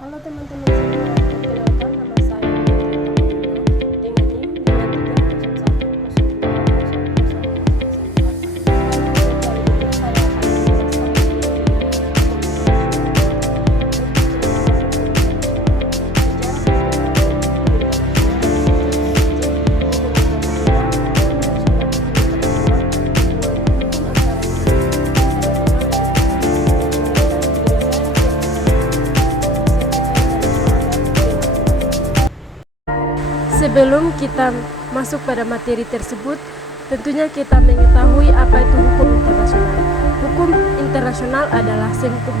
Halo teman-teman semua, perkenalkan nama saya Putri Tamarina dengan NIM 230102000008. Kali ini saya akan menjelaskan Sebelum kita masuk pada materi tersebut, tentunya kita mengetahui apa itu hukum internasional. Hukum internasional adalah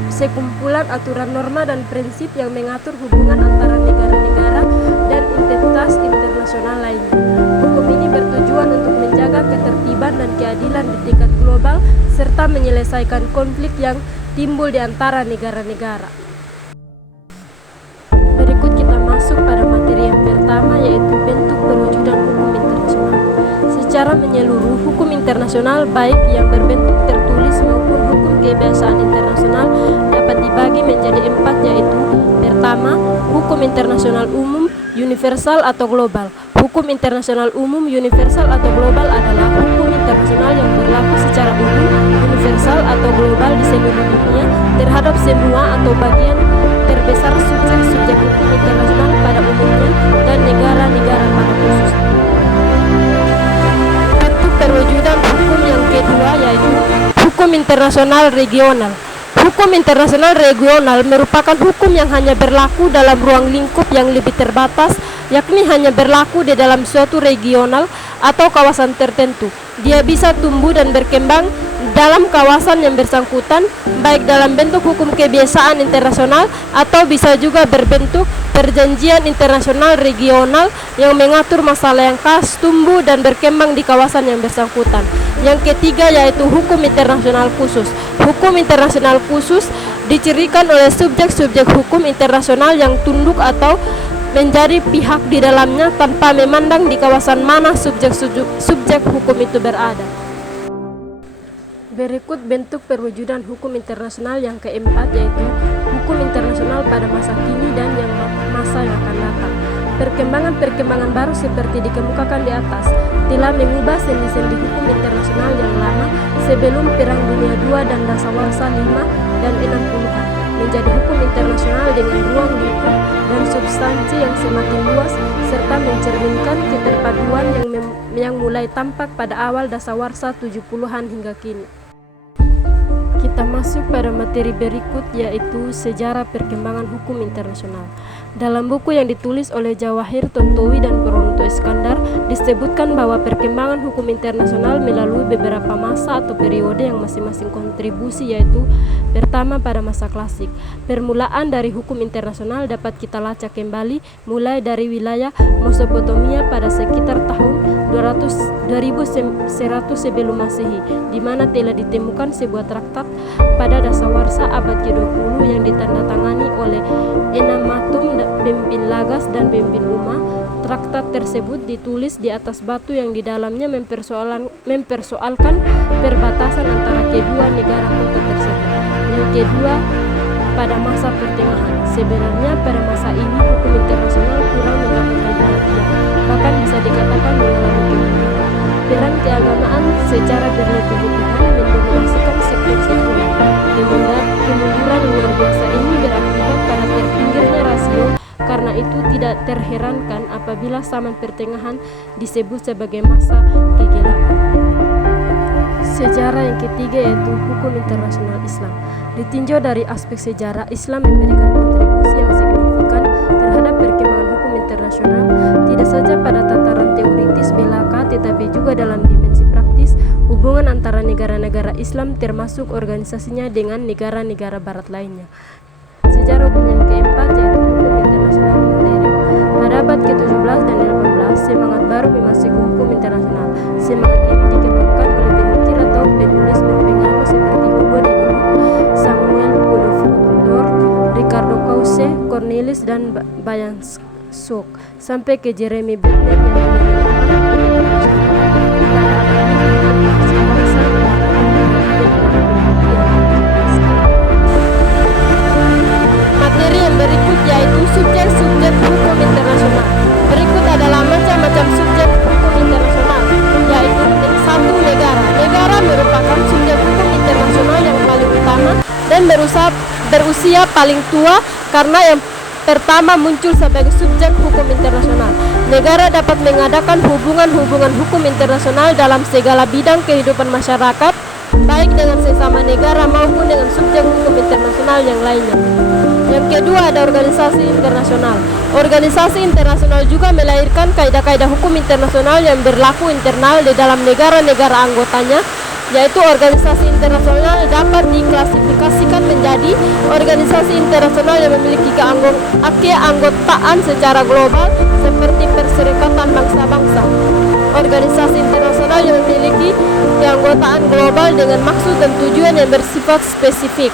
sekumpulan aturan norma dan prinsip yang mengatur hubungan antara negara-negara dan entitas internasional lainnya. Hukum ini bertujuan untuk menjaga ketertiban dan keadilan di tingkat global serta menyelesaikan konflik yang timbul di antara negara-negara. Berikut kita masuk pada materi yang pertama, yaitu bentuk perwujudan hukum internasional. Secara menyeluruh, hukum internasional baik yang berbentuk tertulis maupun hukum kebiasaan internasional dapat dibagi menjadi 4, yaitu pertama, hukum internasional umum, universal atau global. Hukum internasional umum, universal atau global adalah hukum internasional yang berlaku secara umum, universal atau global di seluruh dunia terhadap semua atau bagian terbesar subjek-subjek hukum internasional pada umumnya dan negara-negara pada khususnya. Bentuk perwujudan hukum yang kedua yaitu hukum internasional regional. Hukum internasional regional merupakan hukum yang hanya berlaku dalam ruang lingkup yang lebih terbatas, yakni hanya berlaku di dalam suatu regional atau kawasan tertentu. Dia bisa tumbuh dan berkembang dalam kawasan yang bersangkutan, baik dalam bentuk hukum kebiasaan internasional atau bisa juga berbentuk perjanjian internasional regional yang mengatur masalah yang khas tumbuh dan berkembang di kawasan yang bersangkutan. Yang ketiga yaitu hukum internasional khusus. Hukum internasional khusus dicirikan oleh subjek-subjek hukum internasional yang tunduk atau menjadi pihak di dalamnya tanpa memandang di kawasan mana subjek hukum itu berada. Berikut bentuk perwujudan hukum internasional yang keempat, yaitu hukum internasional pada masa kini dan yang masa yang akan datang. Perkembangan baru seperti dikemukakan di atas telah mengubah sendi-sendi hukum internasional yang lama sebelum Perang Dunia II dan Dasawarsa 5 dan 60-an menjadi hukum internasional dengan ruang lingkup dan substansi yang semakin luas serta mencerminkan keterpaduan yang mulai tampak pada awal Dasawarsa 70-an hingga kini. Kita masuk pada materi berikut, yaitu sejarah perkembangan hukum internasional. Dalam buku yang ditulis oleh Jawahir Tontowi dan Pronto Iskandar disebutkan bahwa perkembangan hukum internasional melalui beberapa masa atau periode yang masing-masing kontribusi, yaitu pertama pada masa klasik. Permulaan dari hukum internasional dapat kita lacak kembali mulai dari wilayah Mesopotamia pada sekitar tahun 2100 sebelum Masehi, di mana telah ditemukan sebuah traktat pada Dasawarsa abad ke-20 yang ditandatangani oleh Enamatum, Bempin Lagas dan Bempin Uma. Traktat tersebut ditulis di atas batu yang di dalamnya mempersoalkan perbatasan antara kedua negara kota tersebut. Yang kedua, pada masa pertengahan. Sebenarnya pada masa ini hukum internasional kurang mendapatkan perhatian, bahkan bisa dikatakan mengalami penurunan. Peran keagamaan secara berlebih-lebihan mendominasikan sektor sekuler. Kemunduran luar biasa ini berakibat pada terpinggirnya rasio. Karena itu tidak terherankan apabila zaman pertengahan disebut sebagai masa kegelapan. Sejarah yang ketiga yaitu hukum internasional Islam. Ditinjau dari aspek sejarah, Islam memberikan kontribusi yang signifikan terhadap perkembangan hukum internasional, tidak saja pada tataran teoritis belaka tetapi juga dalam dimensi praktis hubungan antara negara-negara Islam termasuk organisasinya dengan negara-negara barat lainnya. Sejarah hukum yang keempat yaitu hukum internasional modern. Pada abad ke-17 dan 18, semangat baru memasuki hukum internasional. Semangat ini dikembangkan oleh pemikir atau penulis berpengaruh seperti Hugo de Groot, Samuel Godefroy, Ricardo Causse, Cornelis dan Bayang Sok, sampai ke Jeremy Bentham yang materi yang berikut berusia paling tua karena yang pertama muncul sebagai subjek hukum internasional. Negara dapat mengadakan hubungan-hubungan hukum internasional dalam segala bidang kehidupan masyarakat, baik dengan sesama negara maupun dengan subjek hukum internasional yang lainnya. Yang kedua ada organisasi internasional. Organisasi internasional juga melahirkan kaidah-kaidah hukum internasional yang berlaku internal di dalam negara-negara anggotanya, yaitu organisasi internasional dapat diklasifikasikan menjadi organisasi internasional yang memiliki keanggotaan secara global seperti Perserikatan Bangsa-Bangsa. Organisasi internasional yang memiliki keanggotaan global dengan maksud dan tujuan yang bersifat spesifik.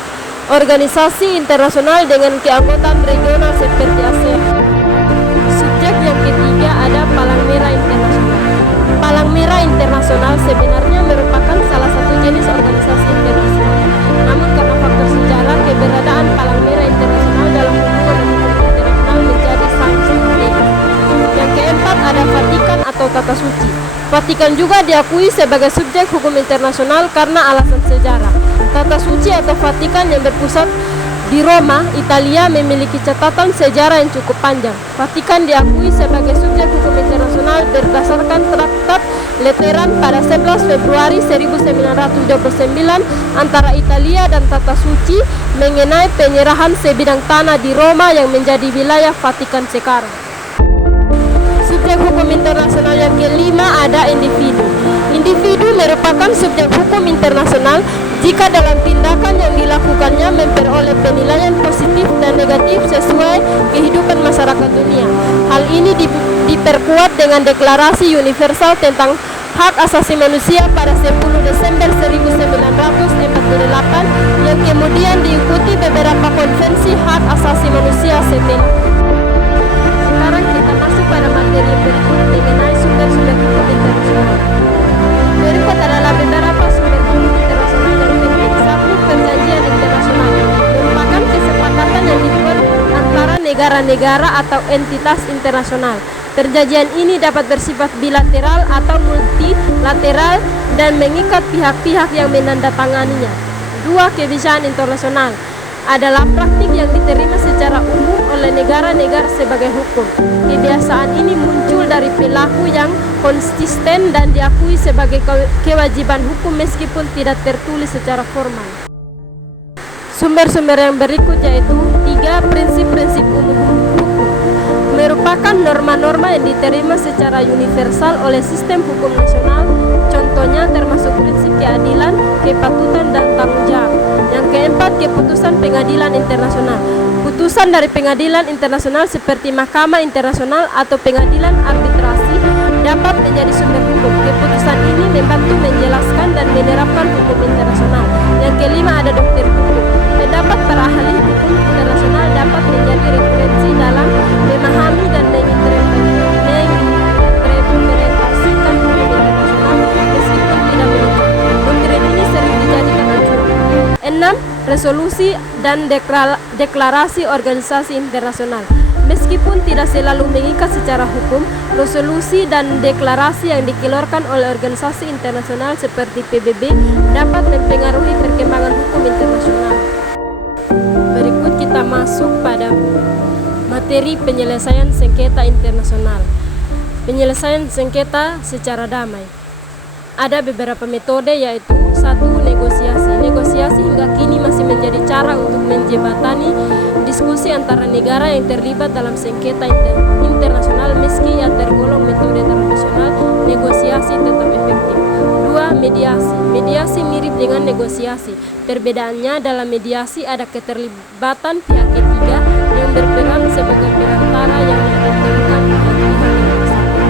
Organisasi internasional dengan keanggotaan regional seperti ASEAN. Subjek yang ketiga ada Palang Merah Internasional. Palang Merah Internasional sebenarnya merupakan salah satu jenis organisasi internasional. Namun karena faktor sejarah, keberadaan Palang Merah Internasional dalam hubungan hukum internasional menjadi sangat penting. Yang keempat ada Vatikan atau Tata Suci. Vatikan juga diakui sebagai subjek hukum internasional karena alasan sejarah. Tata Suci atau Vatikan yang berpusat di Roma, Italia memiliki catatan sejarah yang cukup panjang. Vatikan diakui sebagai subjek hukum internasional berdasarkan Traktat Lateran pada 11 Februari 1929 antara Italia dan Tata Suci mengenai penyerahan sebidang tanah di Roma yang menjadi wilayah Vatikan sekarang. Subjek hukum internasional yang kelima ada individu. Individu merupakan subjek hukum internasional jika dalam tindakan yang dilakukannya memperoleh penilaian positif dan negatif sesuai kehidupan masyarakat dunia. Hal ini diperkuat dengan Deklarasi Universal tentang Hak Asasi Manusia pada 10 Desember 1948 yang kemudian diikuti beberapa konvensi hak asasi manusia setelah. Sekarang kita masuk pada materi berikut mengenai sumber-sumber hukum internasional. Berikut adalah beberapa sumber hukum internasional yang penting. Satu, perjanjian internasional merupakan kesepakatan yang dibuat antara negara-negara atau entitas internasional. Perjanjian ini dapat bersifat bilateral atau multilateral dan mengikat pihak-pihak yang menandatanganinya. Dua, kebijakan internasional adalah praktik yang diterima secara umum oleh negara-negara sebagai hukum. Kebiasaan ini muncul dari pelaku yang konsisten dan diakui sebagai kewajiban hukum meskipun tidak tertulis secara formal. Sumber-sumber yang berikut yaitu 3. Prinsip-prinsip umum hukum merupakan norma-norma yang diterima secara universal oleh sistem hukum nasional. Contohnya termasuk prinsip keadilan, kepatutan, dan tanggung jawab. Yang keempat, keputusan pengadilan internasional. Putusan dari pengadilan internasional seperti Mahkamah Internasional atau pengadilan arbitrasi dapat menjadi sumber hukum. Keputusan ini membantu menjelaskan dan menerapkan hukum internasional. Yang kelima ada doktrin hukum. Pendapat para ahli hukum internasional dapat menjadi referensi dalam memahami dan menginterpretasikan hukum internasional meskipun tidak mengikat. Doktrin ini sering dijadikan acuan. 6. Resolusi dan deklarasi organisasi internasional. Meskipun tidak selalu mengikat secara hukum, resolusi dan deklarasi yang dikeluarkan oleh organisasi internasional seperti PBB dapat mempengaruhi perkembangan hukum internasional. Berikut kita masuk pada materi penyelesaian sengketa internasional. Penyelesaian sengketa secara damai. Ada beberapa metode yaitu 1. Negosiasi. Negosiasi hingga kini masih menjadi cara untuk menjembatani diskusi antara negara yang terlibat dalam sengketa internasional meski ia tergolong metode tradisional, negosiasi tetap efektif. 2. Mediasi. Mediasi mirip dengan negosiasi. Perbedaannya dalam mediasi ada keterlibatan pihak ketiga yang berperan sebagai perantara yang menentukan pihak-pihak yang bersatu.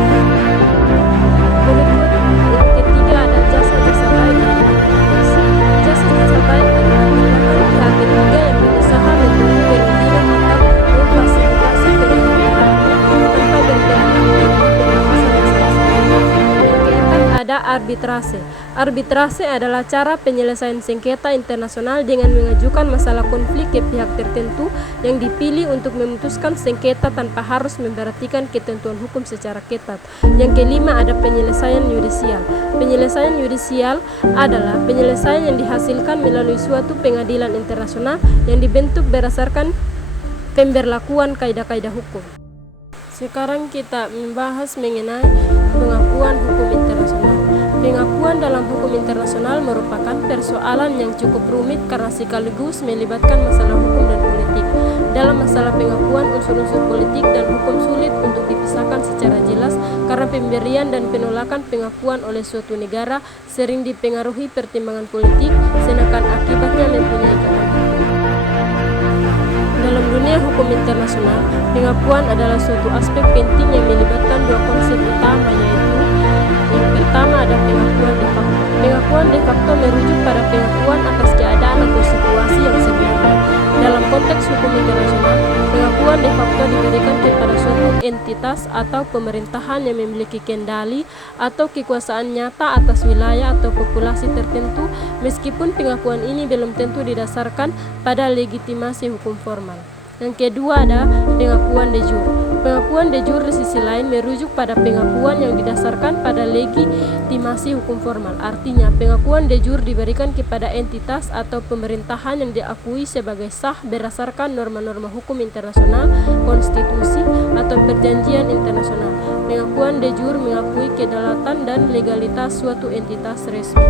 Berikut yang ketiga ada jasa-jasa baik dan mediasi. Jasa-jasa baik adalah tindakan pihak ketiga yang berusaha memberi perlindungan atau memfasilitasi penyelenggaraannya tanpa berperan aktif di dalam masalah. Yang keempat ada ada arbitrase. Arbitrase adalah cara penyelesaian sengketa internasional dengan mengajukan masalah konflik ke pihak tertentu yang dipilih untuk memutuskan sengketa tanpa harus memperhatikan ketentuan hukum secara ketat. Yang kelima ada penyelesaian yudisial. Penyelesaian yudisial adalah penyelesaian yang dihasilkan melalui suatu pengadilan internasional yang dibentuk berdasarkan pemberlakuan kaidah-kaidah hukum. Sekarang kita membahas mengenai pengakuan hukum internasional. Pengakuan dalam hukum internasional merupakan persoalan yang cukup rumit karena sekaligus melibatkan masalah hukum dan politik. Dalam masalah pengakuan, unsur-unsur politik dan hukum sulit untuk dipisahkan secara jelas karena pemberian dan penolakan pengakuan oleh suatu negara sering dipengaruhi pertimbangan politik, sedangkan akibatnya mempunyai ikatan hukum. Dalam dunia hukum internasional, pengakuan adalah suatu aspek penting yang melibatkan dua konsep utama, yaitu yang pertama ada pengakuan de facto. Pengakuan de facto merujuk pada pengakuan atas keadaan atau situasi yang sebenarnya. Dalam konteks hukum internasional, pengakuan de facto diberikan kepada suatu entitas atau pemerintahan yang memiliki kendali atau kekuasaan nyata atas wilayah atau populasi tertentu, meskipun pengakuan ini belum tentu didasarkan pada legitimasi hukum formal. Yang kedua ada pengakuan de jure. Pengakuan de jure di sisi lain merujuk pada pengakuan yang didasarkan pada legitimasi hukum formal. Artinya, pengakuan de jure diberikan kepada entitas atau pemerintahan yang diakui sebagai sah berdasarkan norma-norma hukum internasional, konstitusi, atau perjanjian internasional. Pengakuan de jure mengakui kedaulatan dan legalitas suatu entitas resmi.